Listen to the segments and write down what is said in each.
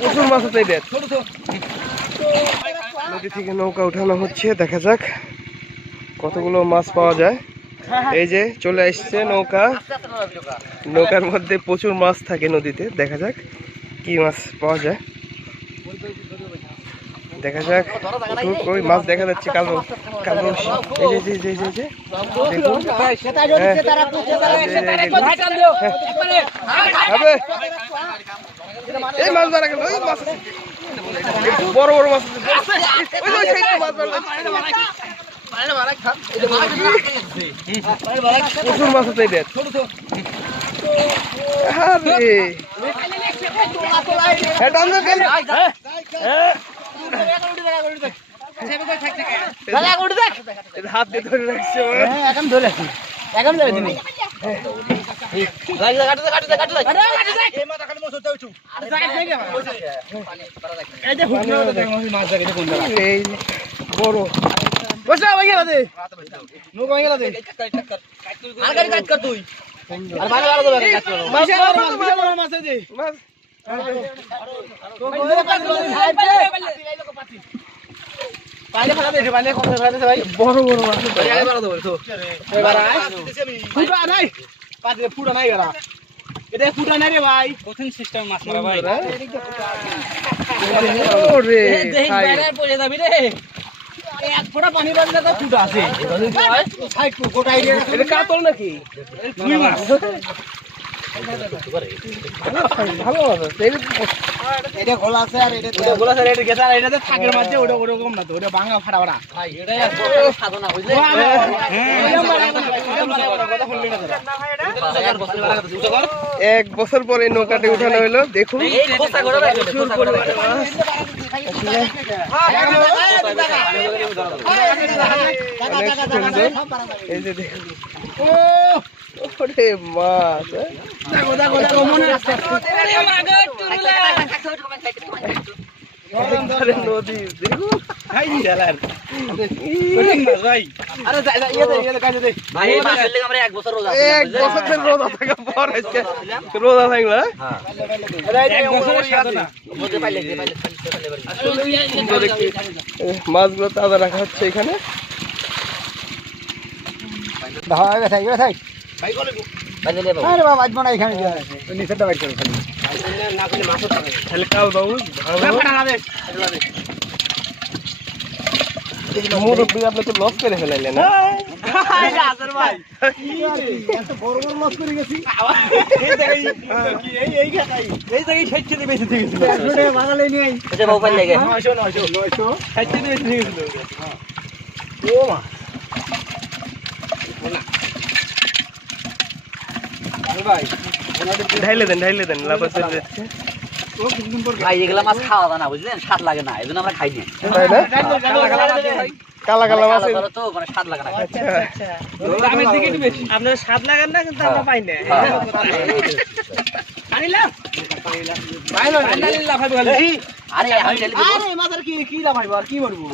প্রচুর মাছ আছে এদের। নদী থেকে নৌকা উঠানো হচ্ছে, দেখা যাক কতগুলো মাছ পাওয়া যায়। এই যে চলে আসছে নৌকা, নৌকার মধ্যে প্রচুর মাছ থাকে নদীতে। দেখা যাক কি মাছ পাওয়া যায়, দেখা যাক। ওই মাছ দেখা যাচ্ছে কালো কালো। এই যে দেখুন, এই মাছ ধরা গেল, বড় বড় মাছ প্রচুর মাছ আছে এদের। হাত দিয়ে ধরে রাখছে, বড় ফুটা নাই গেলা, এটা ফুটা নাই রে ভাই, কঠিন সিস্টেম মাছ মারা ভাই। ওরে পড়ে যাবি রে, এক ফোঁটা পানি বাজলে তো ফুটা আছে। সাইড গোটা এরিয়া এটা কাতল নাকি? দুই মাছ ভালো আছে। এটা গোলা আছে আর এটা গোলা আছে, এটা গেছে আর এটাতে থাকের মাঝে ওটা ওরকম না তো, ওটা ভাঙা ফাটা ফাটা ভাই। এটাই সাধনা বুঝলে, এক বছর পরে নৌকাতে উঠানো হলো। দেখুন এই যে দেখুন, ওরে মাছ নদী দেখুন। এক বছর রোজা থাকা পর রোজা থাকলো, মাছগুলো তাজা রাখা হচ্ছে এখানে। মুরব্বী আপনি তো লস করে ফেলাইলেন না? ঢাইলে দেন লাভ আছে। ভাই এগুলা মাছ খাওয়া যায় না বুঝলেন, স্বাদ লাগে না, এজন্য আমরা খাই না। কালা কালা মাছ তো মানে স্বাদ লাগে না। দামের দিকে একটু বেশি, আপনার স্বাদ লাগান না কিন্তু আমরা পাই না। আরে মাছের কি লাভ হইব আর কি করবো?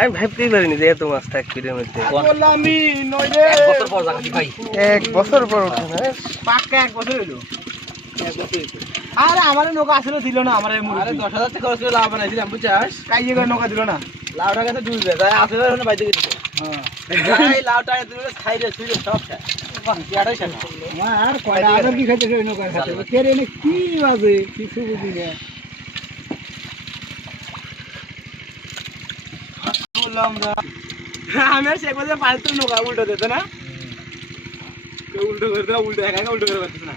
আমি ভাবতেই পারিনি যে এত মাছ থাকবে এর মধ্যে। এক বছর পর পাক্কা এক বছর হইলো। আরে আমার নৌকা আসলে দিল না, আমার 10,000 টাকা খরচ করে লাভ বানাইছিলাম বুঝছাস, কাইয়ে করে নৌকা দিল না। লাউটা কাছে ডুববে তাই আসলে বাইতে গেছে। হ্যাঁ এই লাউটা দিলে খাইলে শুইলে সব খায়। বাহ কিটাই খায় না আর কয়টা আদর কি খাইতে ওই নৌকা খাইতে কে রে কি বাজে কিছু বুঝি না। আমি আর শেখ বাজার পাঁচটা নৌকা উল্টো দিত না, উল্টো করে দেওয়া, উল্টো একা উল্টো করে পারতেছে না।